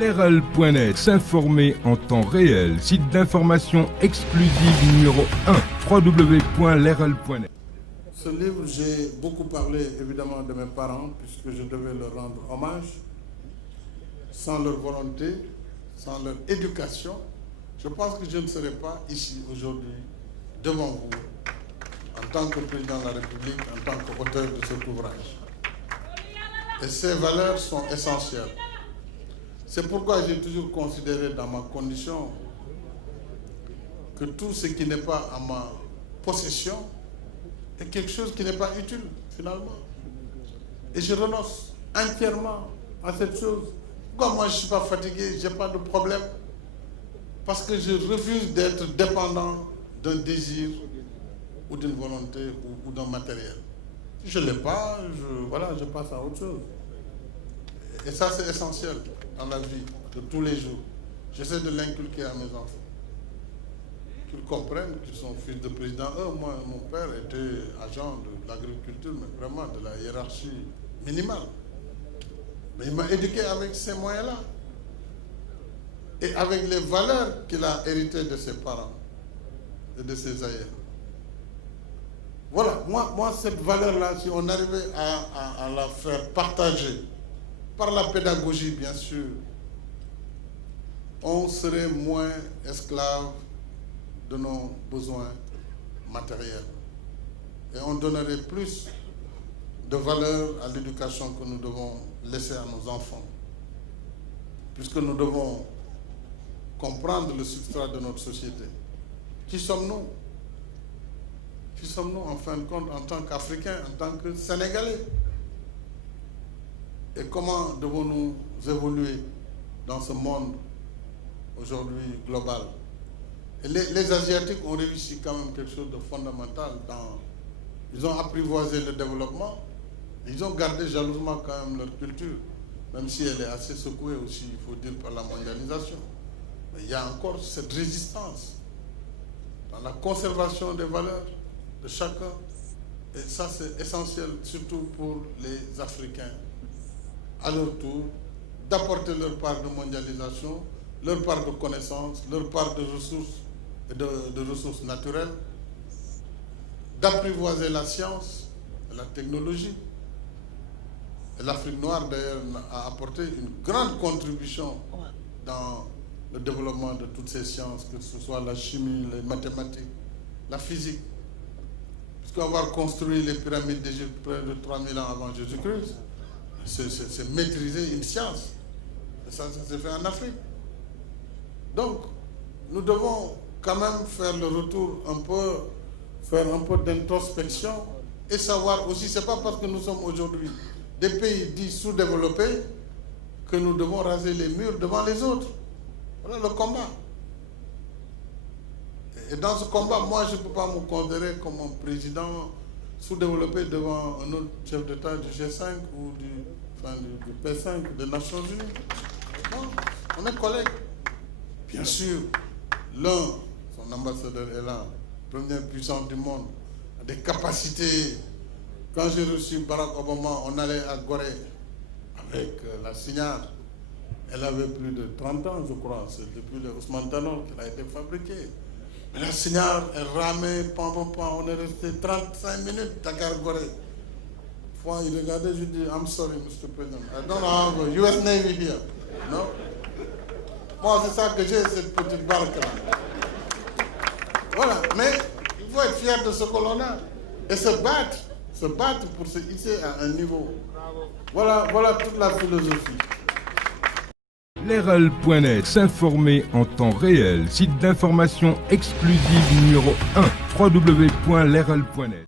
Lerel.net, s'informer en temps réel. Site d'information exclusive numéro 1, www.lerel.net. Ce livre, j'ai beaucoup parlé évidemment de mes parents, puisque je devais leur rendre hommage. Sans leur volonté, sans leur éducation, je pense que je ne serais pas ici aujourd'hui, devant vous, en tant que président de la République, en tant qu'auteur de cet ouvrage. Et ces valeurs sont essentielles. C'est pourquoi j'ai toujours considéré dans ma condition que tout ce qui n'est pas à ma possession est quelque chose qui n'est pas utile, finalement. Et je renonce entièrement à cette chose. Pourquoi moi je ne suis pas fatigué, je n'ai pas de problème? Parce que je refuse d'être dépendant d'un désir ou d'une volonté ou d'un matériel. Si je ne l'ai pas, je passe à autre chose. Et ça, c'est essentiel dans la vie de tous les jours. J'essaie de l'inculquer à mes enfants. Qu'ils comprennent qu'ils sont fils de président. Moi, mon père était agent de l'agriculture, mais vraiment de la hiérarchie minimale. Mais il m'a éduqué avec ces moyens-là. Et avec les valeurs qu'il a héritées de ses parents et de ses aïeux. Voilà, moi cette valeur-là, si on arrivait à la faire partager, par la pédagogie bien sûr, on serait moins esclave de nos besoins matériels. Et on donnerait plus de valeur à l'éducation que nous devons laisser à nos enfants. Puisque nous devons comprendre le substrat de notre société. Qui sommes-nous? Qui sommes-nous en fin de compte en tant qu'Africains, en tant que Sénégalais? Et comment devons-nous évoluer dans ce monde aujourd'hui global? Et les Asiatiques ont réussi quand même quelque chose de fondamental. Ils ont apprivoisé le développement, ils ont gardé jalousement quand même leur culture, même si elle est assez secouée aussi, il faut dire, par la mondialisation. Mais il y a encore cette résistance dans la conservation des valeurs de chacun. Et ça, c'est essentiel, surtout pour les Africains, à leur tour, d'apporter leur part de mondialisation, leur part de connaissances, leur part de ressources et de ressources naturelles, d'apprivoiser la science et la technologie. Et l'Afrique noire, d'ailleurs, a apporté une grande contribution dans le développement de toutes ces sciences, que ce soit la chimie, les mathématiques, la physique. Puisqu'avoir construit les pyramides d'Égypte près de 3000 ans avant Jésus-Christ, c'est maîtriser une science. Et ça s'est fait en Afrique. Donc, nous devons quand même faire le retour faire un peu d'introspection et savoir aussi, c'est pas parce que nous sommes aujourd'hui des pays dits sous-développés que nous devons raser les murs devant les autres. Voilà le combat. Et dans ce combat, moi, je ne peux pas me considérer comme un président sous-développé devant un autre chef d'État du G5 ou du P5 des Nations Unies. Non, on est collègues. Bien sûr, l'un, son ambassadeur est là, première puissance du monde, a des capacités. Quand j'ai reçu Barack Obama, on allait à Gorée avec la Signare. Elle avait plus de 30 ans, je crois. C'est depuis le Ousmane Tanor qu'elle a été fabriquée. Mais la Signare, elle ramait, on est resté 35 minutes Dakar-Gorée. Une fois, il regardait, je dis, I'm sorry, Mr. President, I don't have a US Navy here. Non? Moi, c'est ça que j'ai, cette petite barque-là. Voilà, mais il faut être fier de ce que l'on a. Et se battre pour se hisser à un niveau. Voilà toute la philosophie. Lerel.net, s'informer en temps réel. Site d'information exclusive numéro 1, www.lerel.net.